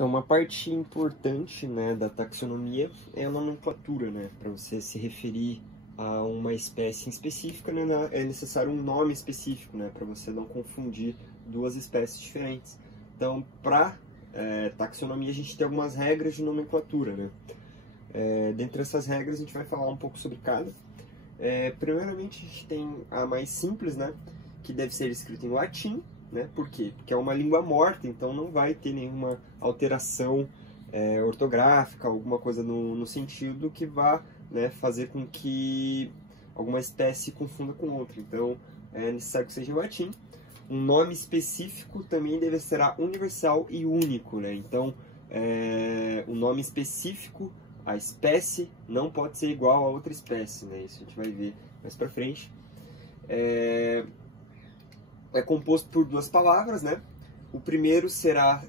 Então, uma parte importante, né, da taxonomia é a nomenclatura, né? Para você se referir a uma espécie em específica, né, é necessário um nome específico, né, para você não confundir duas espécies diferentes. Então, para taxonomia, a gente tem algumas regras de nomenclatura, né? Dentre essas regras, a gente vai falar um pouco sobre cada. Primeiramente, a gente tem a mais simples, né, que deve ser escrita em latim, né? Por quê? Porque é uma língua morta, então não vai ter nenhuma alteração ortográfica, alguma coisa no sentido que vá, né, fazer com que alguma espécie se confunda com outra. Então, é necessário que seja em latim. Um nome específico também deve ser universal e único, né? Então, o nome específico, a espécie, não pode ser igual a outra espécie, né? Isso a gente vai ver mais pra frente. É composto por duas palavras, né? O primeiro será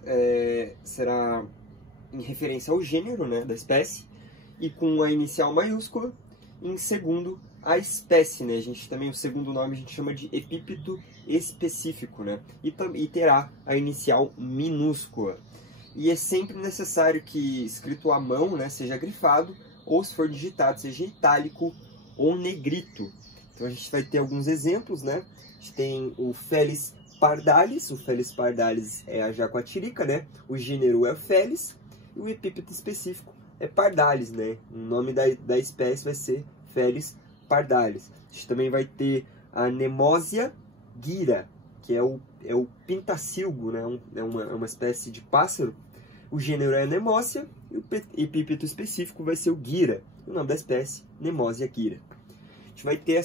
em referência ao gênero, né, da espécie, e com a inicial maiúscula. Em segundo, a espécie, né? A gente também, o segundo nome a gente chama de epípeto específico, né? E terá a inicial minúscula. E é sempre necessário que, escrito à mão, né, seja grifado, ou se for digitado, seja itálico ou negrito. Então a gente vai ter alguns exemplos, né? A gente tem o Felis pardalis. O Felis pardalis é a jaguatirica, né? O gênero é o Felis. E o epípeto específico é pardalis, né? O nome da espécie vai ser Felis pardalis. A gente também vai ter a Nemosia gira, que é o pintacilgo, né? É uma espécie de pássaro. O gênero é a Nemosia e o epípeto específico vai ser o gira. O nome da espécie, Nemosia gira. A gente vai ter a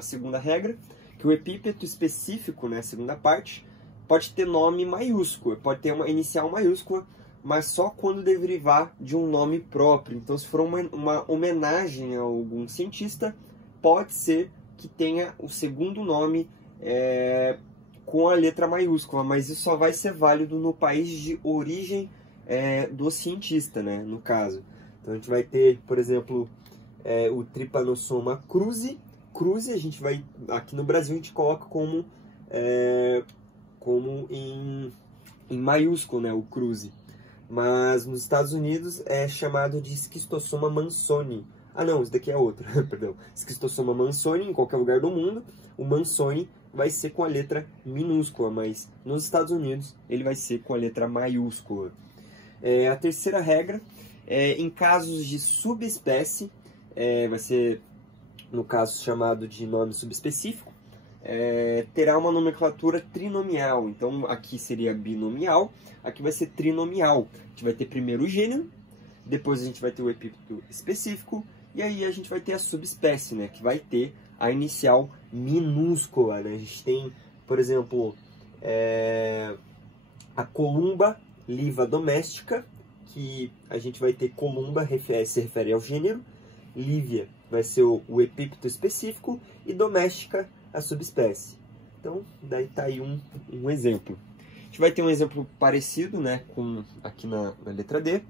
segunda regra, que o epípeto específico, né, a segunda parte, pode ter nome maiúsculo, pode ter uma inicial maiúscula, mas só quando derivar de um nome próprio. Então, se for uma homenagem a algum cientista, pode ser que tenha o segundo nome com a letra maiúscula, mas isso só vai ser válido no país de origem do cientista, né, no caso. Então, a gente vai ter, por exemplo, o Trypanosoma cruzi. Cruzi, a gente vai, aqui no Brasil, a gente coloca como em maiúsculo, né, o cruzi. Mas nos Estados Unidos é chamado de Schistossoma mansoni. Ah não, esse daqui é outro, perdão. Schistossoma mansoni, em qualquer lugar do mundo, o mansoni vai ser com a letra minúscula, mas nos Estados Unidos ele vai ser com a letra maiúscula. A terceira regra, em casos de subespécie, vai ser, no caso chamado de nome subespecífico, terá uma nomenclatura trinomial. Então aqui seria binomial, aqui vai ser trinomial. A gente vai ter primeiro o gênero, depois a gente vai ter o epípeto específico, e aí a gente vai ter a subespécie, né, que vai ter a inicial minúscula, né? A gente tem, por exemplo, a columba liva doméstica, que a gente vai ter columba, se refere ao gênero, lívia vai ser o epípeto específico e doméstica a subespécie. Então, daí tá aí um exemplo. A gente vai ter um exemplo parecido, né, aqui na letra D,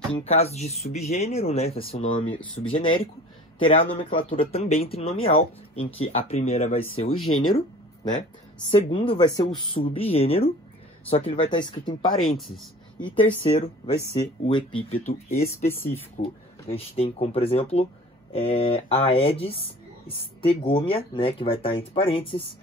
que em caso de subgênero, né, vai ser um nome subgenérico, terá a nomenclatura também trinomial, em que a primeira vai ser o gênero, né, segundo vai ser o subgênero, só que ele vai estar escrito em parênteses, e terceiro vai ser o epípeto específico. A gente tem como, por exemplo, a Aedes stegomia, né, que vai estar entre parênteses,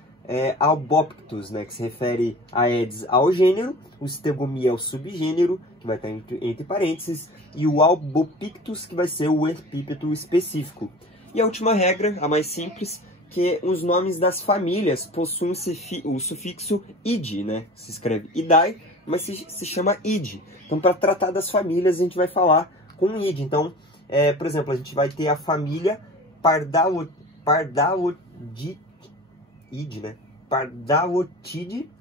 Albopictus, né, que se refere a Aedes ao gênero, o Stegomia é o subgênero, que vai estar entre parênteses, e o Albopictus, que vai ser o epípeto específico. E a última regra, a mais simples, que os nomes das famílias possuem o sufixo id, né, se escreve idai, mas se chama id. Então, para tratar das famílias, a gente vai falar com id. Então, por exemplo, a gente vai ter a família Pardalotidae,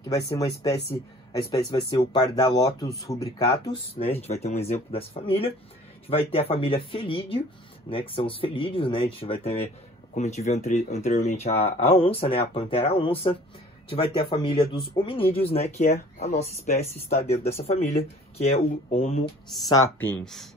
que vai ser uma espécie, a espécie vai ser o Pardalotus rubricatus, né? A gente vai ter um exemplo dessa família. A gente vai ter a família Felidae, né? Que são os felídeos, né? A gente vai ter, como a gente viu anteriormente, a onça, né? A pantera onça. A gente vai ter a família dos hominídeos, né? Que é a nossa espécie, está dentro dessa família, que é o Homo sapiens.